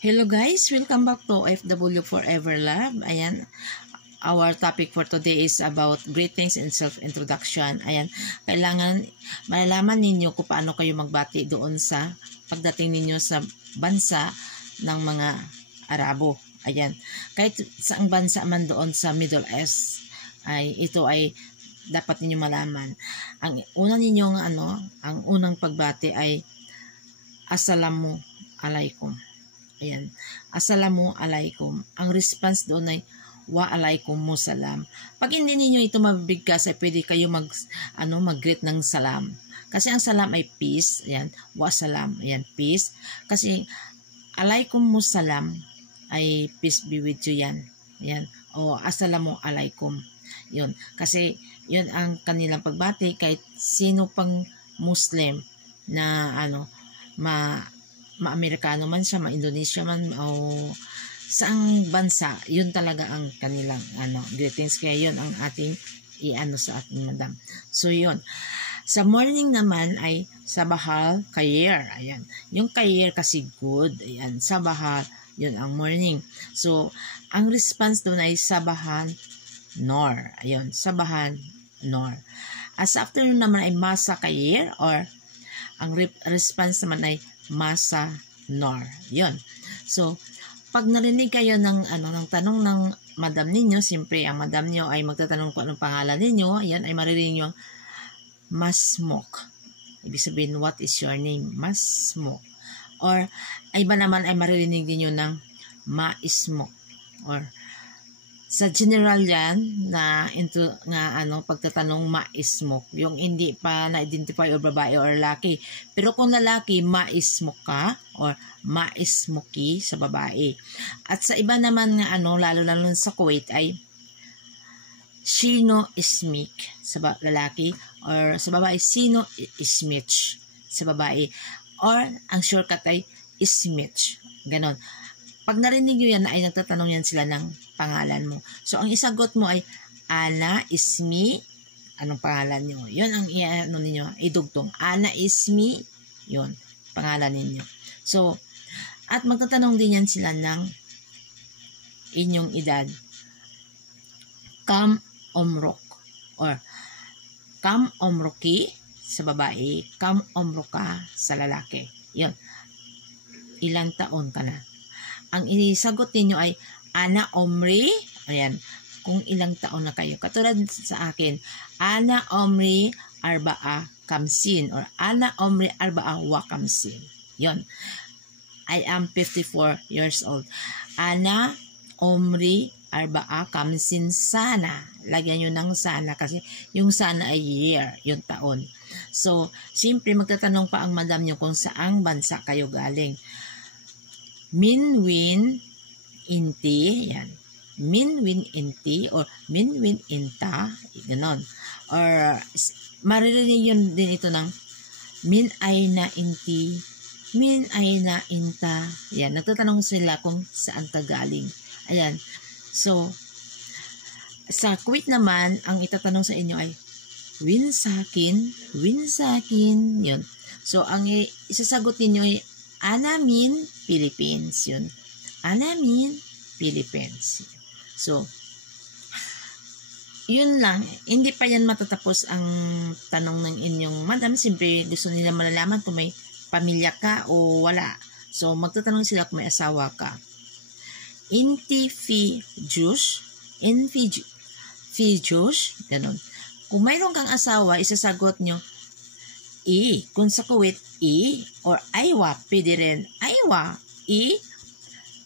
Hello guys, welcome back to FW Forever Lab. Ayan, our topic for today is about greetings and self-introduction. Ayan, kailangan malalaman ninyo kung paano kayo magbati doon sa pagdating ninyo sa bansa ng mga Arabo. Ayan, kahit saang bansa man doon sa Middle East, ito ay dapat ninyo malaman. Ang unang pagbati ay Assalamu alaikum. Ayan. Assalamu alaikum. Ang response doon ay wa alaikumussalam. Pag hindi niyo ito mabigkas ay pwede kayo mag-greet ng salam. Kasi ang salam ay peace. Ayan. Wa salam. Ayan. Peace. Kasi alaikumussalam ay peace be with you yan. Ayan. O assalamu alaikum. Yun. Kasi yun ang kanilang pagbati kahit sino pang Muslim na ma-Amerikano man siya, ma-Indonesia man, o saang bansa, yun talaga ang kanilang greetings. Kaya yun ang ating sa ating madam. So yun. Sa morning naman ay sabahal khair. Ayan. Yung khair kasi good. Ayan. Sabahal. Yun ang morning. So, ang response doon ay sabahan nor. Ayun. Sabahan nor. As afternoon naman ay masa khair, or ang response naman ay masa nor. Yun. So, pag narinig kayo ng tanong ng madam ninyo, siyempre ang madam nyo ay magtatanong kung anong pangalan ninyo, ayan ay maririnig nyo Masmok. Ibig sabihin, what is your name? Masmok. Or iba naman ay maririnig niyo ng Maismok. Or sa general yan na pagtatanong Maismok, yung hindi pa na-identify or babae or lalaki. Pero kung lalaki, Maismok ka or Maismoki sa babae. At sa iba naman nga lalo sa Kuwait ay Sino Ismik sa lalaki, or sa babae Sino Ismich sa babae, or ang shortcut ay Ismich. Ganon. Pag narinig nyo yan ay nagtatanong yan sila ng pangalan mo. So, ang isagot mo ay Ana Ismi. Anong pangalan nyo? Yun ang ninyo, idugtong. Ana Ismi. Yun, pangalan ninyo. So, at magtatanong din yan sila ng inyong edad. Kam Omrok. Or Kam Omroki sa babae. Kam Omroka sa lalaki. Yun. Ilang taon ka na? Ang isagot ninyo ay Ana Omri. Ayan. Kung ilang taon na kayo. Katulad sa akin, Ana Omri Arba'a Kamsin, or Ana Omri Arba'a Wa Kamsin. Yon. I am 54 years old. Ana Omri Arba'a Kamsin sana. Lagyan nyo ng sana kasi yung sana ay year, yung taon. So, siyempre magtatanong pa ang madam nyo kung saang bansa kayo galing. Minwin inti, yan. Minwin inti or minwin inta, ganon. Or maririnig yun din ito ng min ayna inti, min ayna inta. Yan, nagtatanong sila kung saan ka galing. Ayan. So, sa Kuwait naman, ang itatanong sa inyo ay win sakin, yun. So, ang isasagot ninyo ay Anamin, Philippines. Yun. Anamin, Philippines. So, yun lang. Hindi pa yan matatapos ang tanong ng inyong madam. Siyempre, gusto nila malalaman kung may pamilya ka o wala. So, magtatanong sila kung may asawa ka. Inti fi Jews. Ganon. Kung mayroon kang asawa, isasagot nyo kung sa Kuwait, or aywa, pwede rin. Aywa,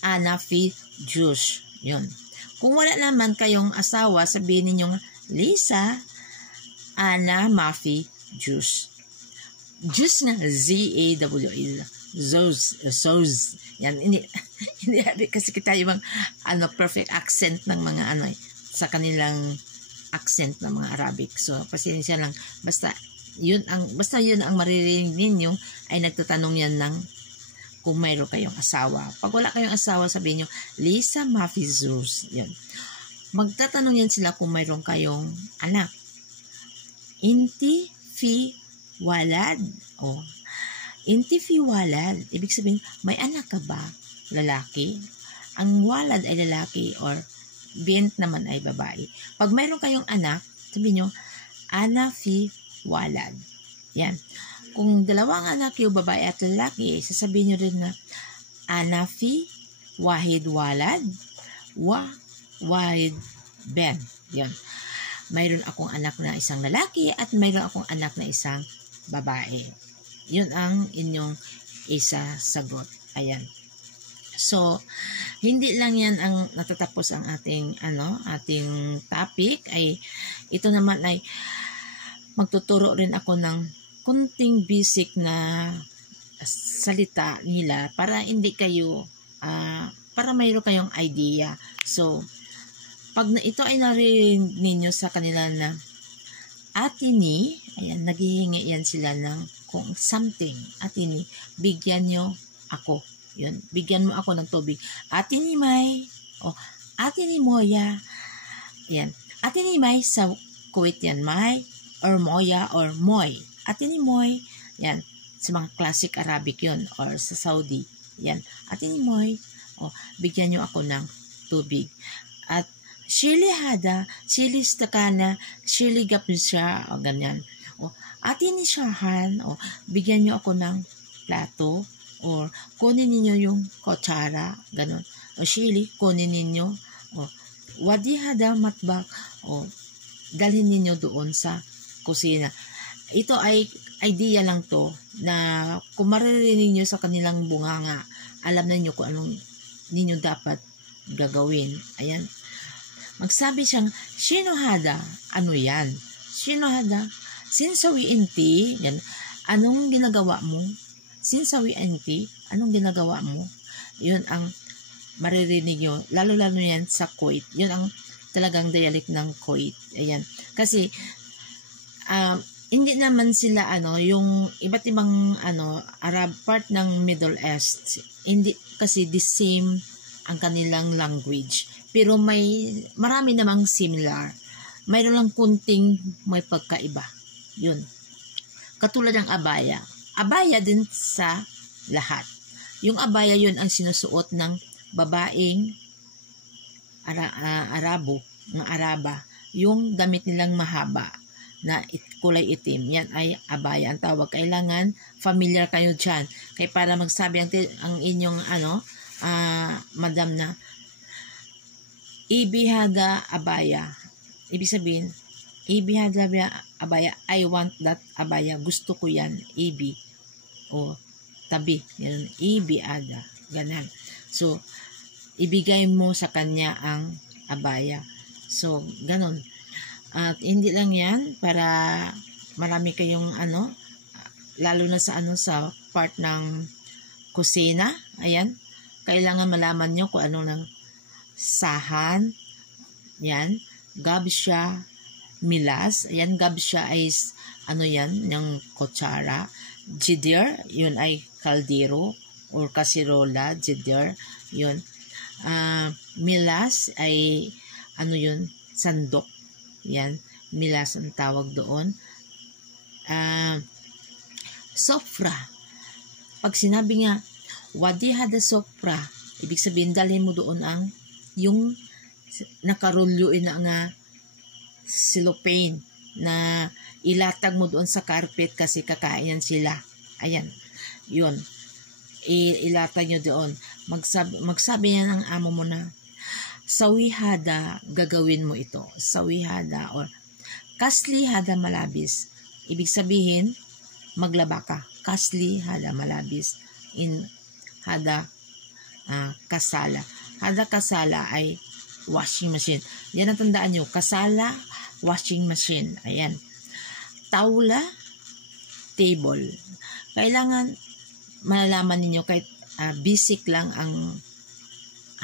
ana fi Jews. Yun. Kung wala naman kayong asawa, sabihin ninyong Lisa, ana mafi Jews. Jews nga, Z-A-W-L. Zoz. Yan, hindi kasi kita yung perfect accent ng mga sa kanilang accent ng mga Arabic. So, pasensya lang. Basta yun ang maririnig ninyo ay nagtatanong yan ng kung mayroon kayong asawa. Pag wala kayong asawa, sabihin nyo, Lisa Mafizuz. Yun. Magtatanong yan sila kung mayroon kayong anak. Inti fi walad. Inti fi walad. Ibig sabihin, may anak ka ba? lalaki, ang walad ay lalaki, or bint naman ay babae. Pag mayroon kayong anak, sabihin nyo, ana fi walad. Yan. Kung dalawang anak yung babae at lalaki, sasabihin nyo rin na ana fi wahid walad wa wahid ben. Yan. Mayroon akong anak na isang lalaki at mayroon akong anak na isang babae. Yun ang inyong isasagot. Ayan. So, hindi lang yan ang natatapos ang ating topic. Ito naman ay magtuturo rin ako ng kunting basic na salita nila para hindi kayo para mayroon kayong idea. So, pag ito ay narinig ninyo sa kanila na atini, ayan, naghihingi yan sila ng kung something. Atini, bigyan nyo ako. Yun, bigyan mo ako ng tubig. Atini may, atini moya. Yan. Atini may sa Kuwait yan, may, or moya, or moy. Atini moy, yan. Sa mga classic Arabic yun, or sa Saudi. Yan. Atini moy, bigyan nyo ako ng tubig. At Shili hada, shili stakana, shili gapin siya, o ganyan. Atini siyahan, bigyan nyo ako ng plato, or kunin ninyo yung kutsara, ganun. O shili, kunin ninyo, wadi hada matbak, dalhin ninyo doon sa kusina. Ito ay idea lang to, na kung maririnig nyo sa kanilang bunganga, alam na nyo kung anong ninyo dapat gagawin. Ayan. Magsabi siyang, sino hada? Ano yan? Sino hada? Sinsawi inti? Yan. Anong ginagawa mo? Sinsawi inti? Anong ginagawa mo? Yun ang maririnig nyo. Lalo-lalo yan sa Kuwait. Yun ang talagang dialect ng Kuwait. Ayan. Kasi, hindi naman sila, yung iba't ibang, Arab part ng Middle East. Hindi, kasi the same ang kanilang language. Pero marami namang similar. Mayroon lang kunting may pagkaiba. Yun. Katulad ng abaya. Abaya din sa lahat. Yung abaya yun ang sinusuot ng babaeng Arabo, ng Araba. Yung damit nilang mahaba na kulay itim. Yan ay abaya. Ang tawag, kailangan familiar kayo dyan. Kaya para magsabi ang inyong madam na ibihada abaya. Ibig sabihin, ibihada abaya, I want that abaya. Gusto ko yan, ibi. O tabi. Yan, ibihada. Ganan. So, ibigay mo sa kanya ang abaya. So, ganon. At hindi lang yan, para marami kayong lalo na sa sa part ng kusina. Ayan. Kailangan malaman nyo kung ano ng sahan, yan, gabsya, milas, ayan, gabsya ay, yan, yung kutsara, jidir, yun ay kaldero, or kasirola, jidir, yun, milas ay, yun, sandok, yan, milas ang tawag doon, sofra, pag sinabi nga, wadi hada sofra, ibig sabihin, dalhin mo doon yung nakarulyoin na nga cellophane na ilatag mo doon sa carpet kasi kakain sila. Ayan. Yun. Ilatag nyo doon. Magsabi yan ang amo mo na sawihada, gagawin mo ito. Sawihada or kasli hada malabis. Ibig sabihin, maglaba ka. Kasli hada malabis. In hada kasala. Hada kasala ay washing machine. Yan ang tandaan nyo. Kasala, washing machine. Ayan. Tawla, table. Kailangan malalaman ninyo kahit basic lang ang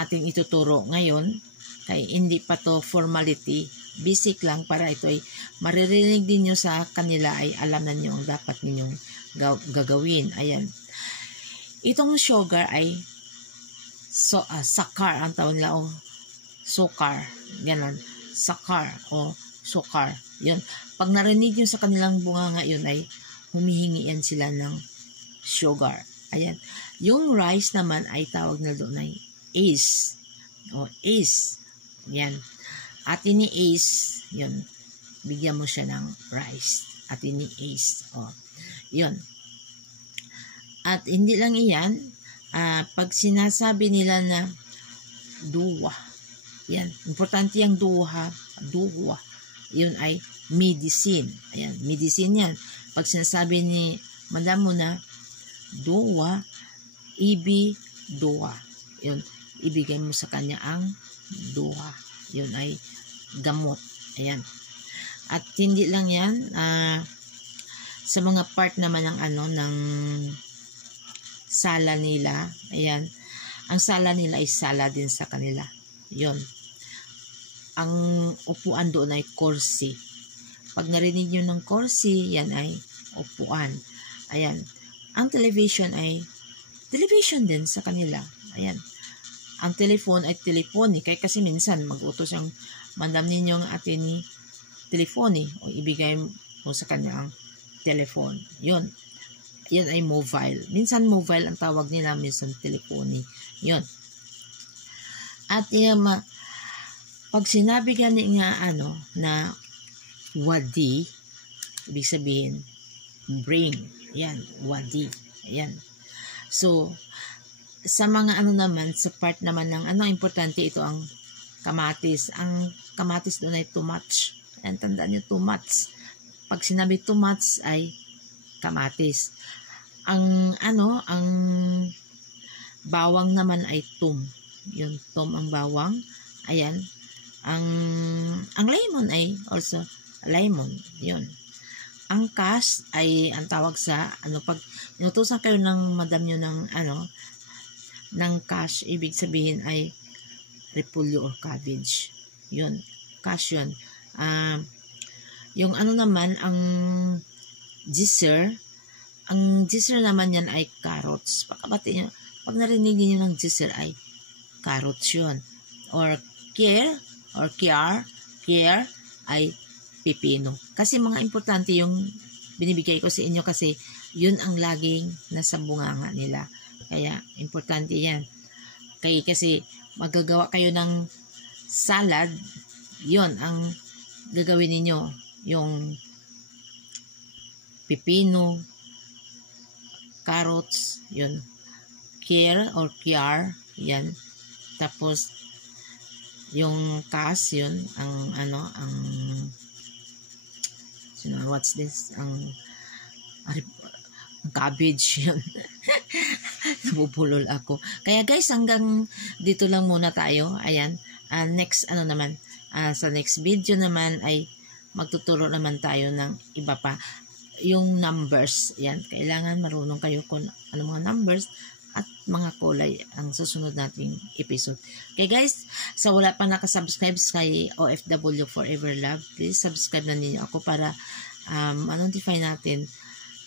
ating ituturo ngayon. Kaya hindi pa to formality. Basic lang para ito ay maririnig din nyo sa kanila ay alam na nyo ang dapat ninyong gagawin. Ayan. Itong sugar ay sakar ang tawag nila, sukar, ganon, sakar o sukar, yun. Pag narinig nyo sa kanilang bunganga yun ay humihingi yan sila ng sugar. Ayan, Yung rice naman ay tawag na doon ay Ace. O Ace. Yan. Ate ni Ace, yun. Bigyan mo siya ng rice. Ate ni Ace. O, yun. At hindi lang iyan, pag sinasabi nila na duwa, yan, importante yung duwa, yun ay medicine. Ayan, medicine yan. Pag sinasabi ni madam mo na duwa, duwa, yun, ibigay mo sa kanya ang duwa. Yun ay gamot. Ayan. At hindi lang yan, sa mga part naman ng ng sala nila, ayan, ang sala nila ay sala din sa kanila. Yun. Ang upuan doon ay kursi. Pag narinig nyo ng kursi, yan ay upuan. Ayan. Ang television ay television din sa kanila. Ayan. Ang telephone ay telephone. Kaya kasi minsan mag-utos yung mandam ninyong ate ni telephone o ibigay mo sa kanya ang telephone. Yun. Yan ay mobile. Minsan mobile ang tawag nila, minsan telephone. Yun. At pag sinabi gani nga na wadi, ibig sabihin bring. Yan, wadi. Ayan. So, sa mga naman, sa part naman ng importante ito ang kamatis. Ang kamatis doon ay too much. Ayan, tandaan nyo, too much. Pag sinabi too much ay kamatis. Ang ang bawang naman ay tum. Yun, tum ang bawang. Ayan. Ang lemon ay also lemon. Yun. Ang cash ay ang tawag sa pag inutusan kayo ng madam nyo ng ng cash, ibig sabihin ay repolyo or cabbage. Yun. Cash yun. Yung naman ang ang geyser naman yan ay carrots. Pagkabati nyo, pag narinig niyo ng geyser ay carrots yun. Or kiar ay pipino. Kasi mga importante yung binibigay ko sa inyo kasi yun ang laging nasa bunganga nila. Kaya importante yan. Kasi magagawa kayo ng salad, yun ang gagawin ninyo. Yung pipino, carrots, yun. Kiar, yan. Tapos, yung yun, what's this? Ang cabbage, yun. Nabubulol ako. Kaya guys, hanggang dito lang muna tayo. Ayan. Next, naman, sa next video naman ay magtuturo naman tayo ng iba pa. Yung numbers, yan, kailangan marunong kayo kung ano mga numbers at mga kulay ang susunod nating episode. Okay guys, sa wala pa nakasubscribe kay OFW Forever Love, please subscribe na ninyo ako para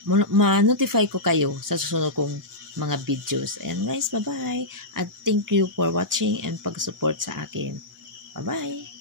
ma-notify ko kayo sa susunod kong mga videos. And guys, bye-bye. At thank you for watching and pag-support sa akin. Bye-bye.